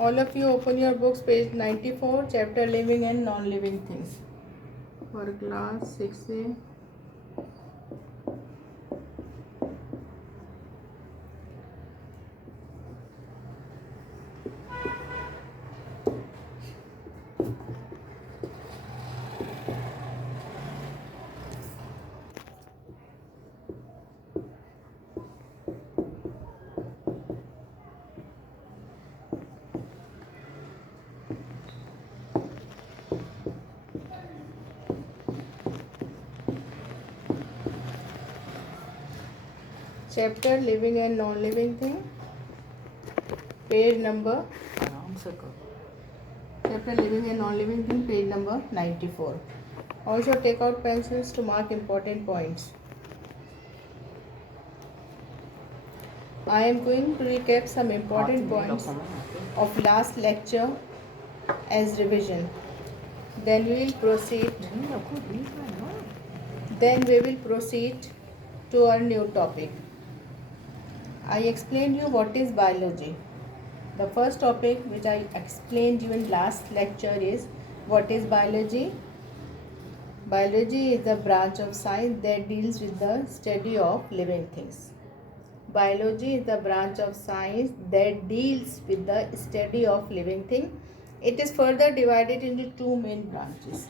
All of you open your books, page 94, chapter living and non-living things. For class 6A. Chapter living and non-living thing. Page number. Chapter living and non-living thing. Page number 94. Also take out pencils to mark important points. I am going to recap some important points of last lecture as revision. Then we will proceed. To our new topic. I explained you what is biology. The first topic which I explained you in last lecture is what is biology. Biology is the branch of science that deals with the study of living things. Biology is the branch of science that deals with the study of living things. It is further divided into two main branches.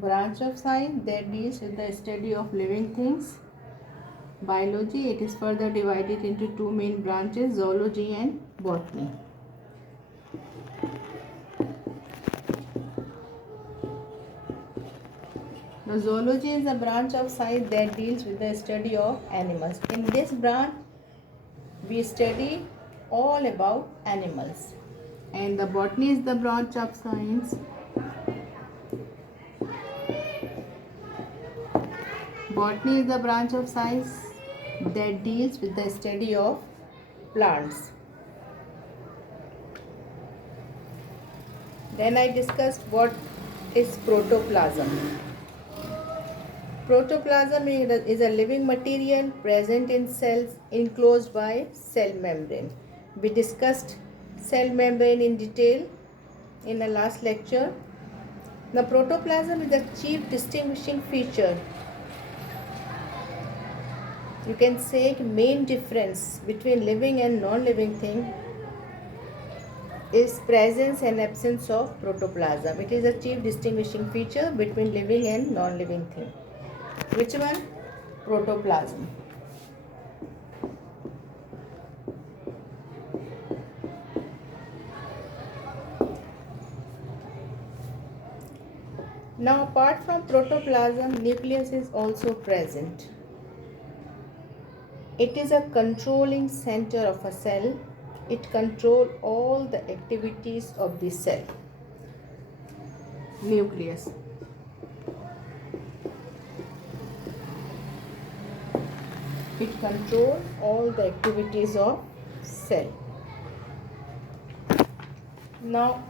Branch of science that deals with the study of living things. Biology, it is further divided into two main branches, zoology and botany. Now, zoology is a branch of science that deals with the study of animals. In this branch, we study all about animals. And the botany is the branch of science. Botany is the branch of science that deals with the study of plants. Then I discussed what is protoplasm. Protoplasm is a living material present in cells enclosed by cell membrane. We discussed cell membrane in detail in the last lecture. The protoplasm is the chief distinguishing feature. You can say main difference between living and non-living thing is presence and absence of protoplasm. It is a chief distinguishing feature between living and non-living thing. Which one? Protoplasm. Now, apart from protoplasm, nucleus is also present. It is a controlling center of a cell. It controls all the activities of the cell. Nucleus. It controls all the activities of cell. Now,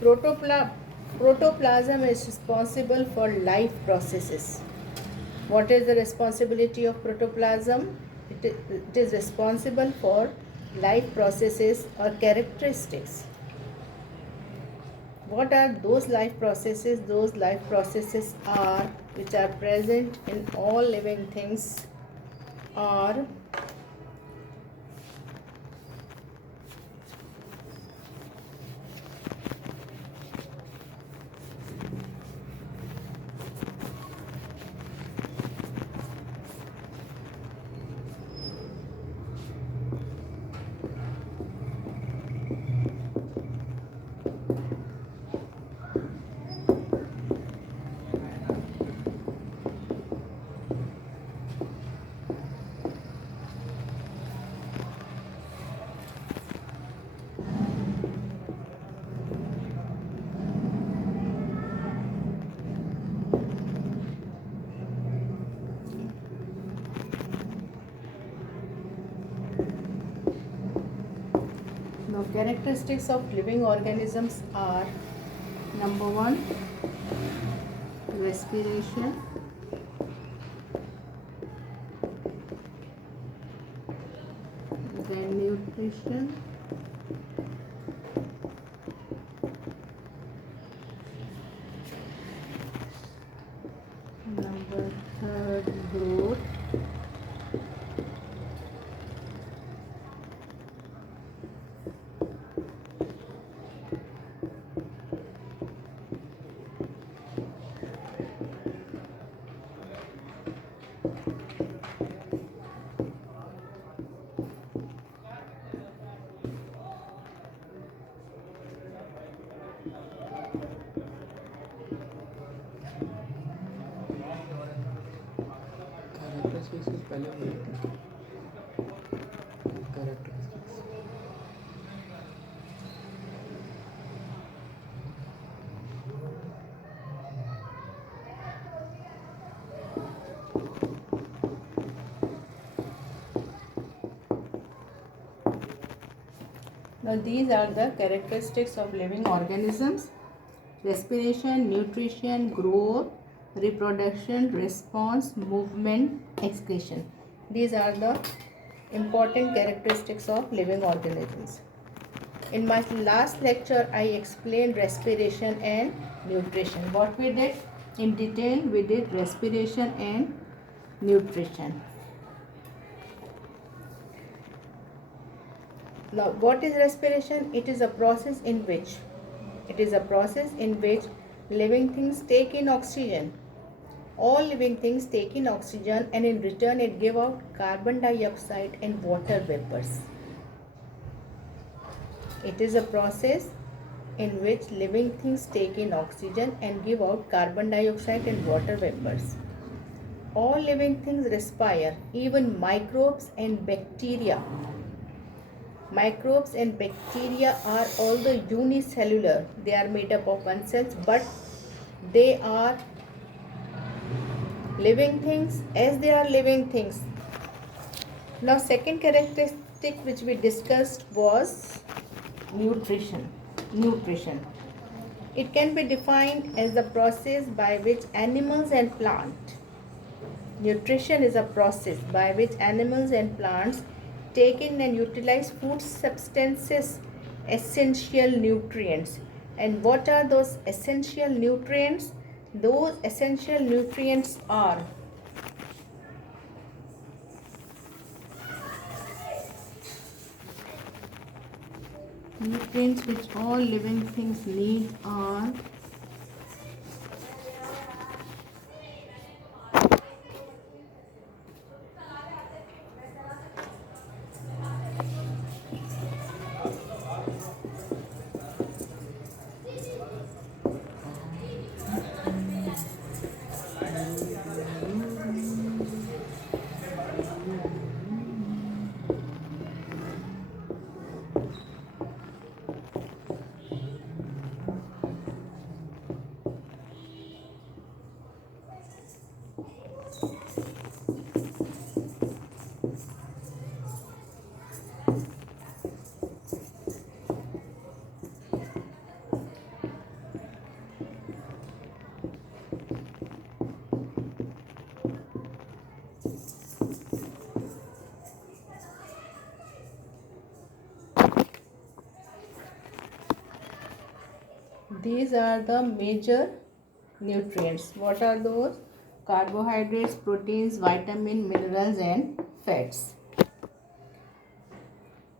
protoplasm is responsible for life processes. What is the responsibility of protoplasm? It is responsible for life processes or characteristics. What are those life processes? Those life processes are, which are present in all living things, are Characteristics of living organisms are: number 1, respiration, then nutrition, number 3, growth, characteristics पहले बोले थे characteristics Now these are the characteristics of living organisms: respiration, nutrition, growth, reproduction, response, movement, excretion. These are the important characteristics of living organisms. In my last lecture, I explained respiration and nutrition. What we did in detail, we did respiration and nutrition. Now, what is respiration? It is a process in which living things take in oxygen. All living things take in oxygen, and in return it give out carbon dioxide and water vapors. It is a process in which living things take in oxygen and give out carbon dioxide and water vapors. All living things respire, even microbes and bacteria. Microbes and bacteria are although unicellular, they are made up of one cells, but they are living things. As they are living things, now second characteristic which we discussed was nutrition. It can be defined as the process by which animals and plants, nutrition is a process by which animals and plants take in and utilize food substances, essential nutrients. And what are those essential nutrients? Those essential nutrients are nutrients which all living things need are these are the major nutrients. What are those? Carbohydrates, proteins, vitamin, minerals and fats.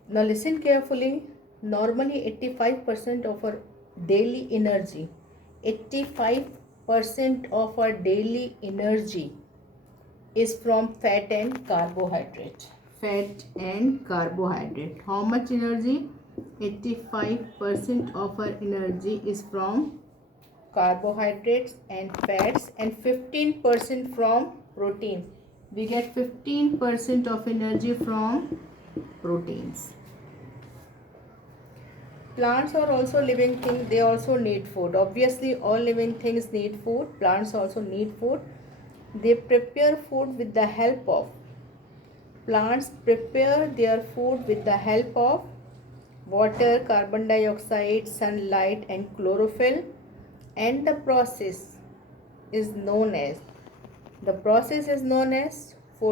Now listen carefully. Normally 85% of our daily energy, 85% of our daily energy is from fat and carbohydrate. Fat and carbohydrate. How much energy? 85% of our energy is from carbohydrates and fats, and 15% from protein. We get 15% of energy from proteins. Plants are also living things. They also need food. Obviously, all living things need food. Plants also need food. They prepare food with the help of, plants prepare their food with the help of water, carbon dioxide, sunlight and chlorophyll, and the process is known as